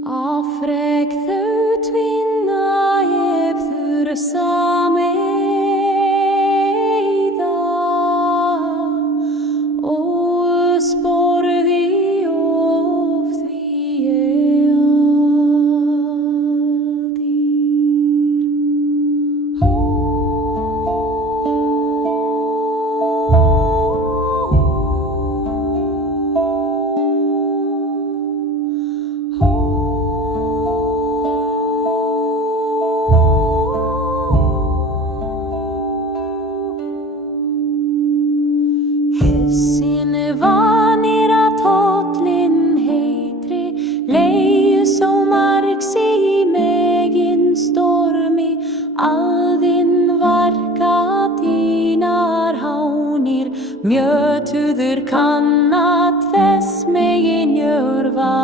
Afrek þau tvinna eftir sameiða og sporði of því Hessin vanir að tóllinn heitri leiðu svo margs í megin stormi aldinn varka tínar hánir mjötuður kannat þess megin jörfa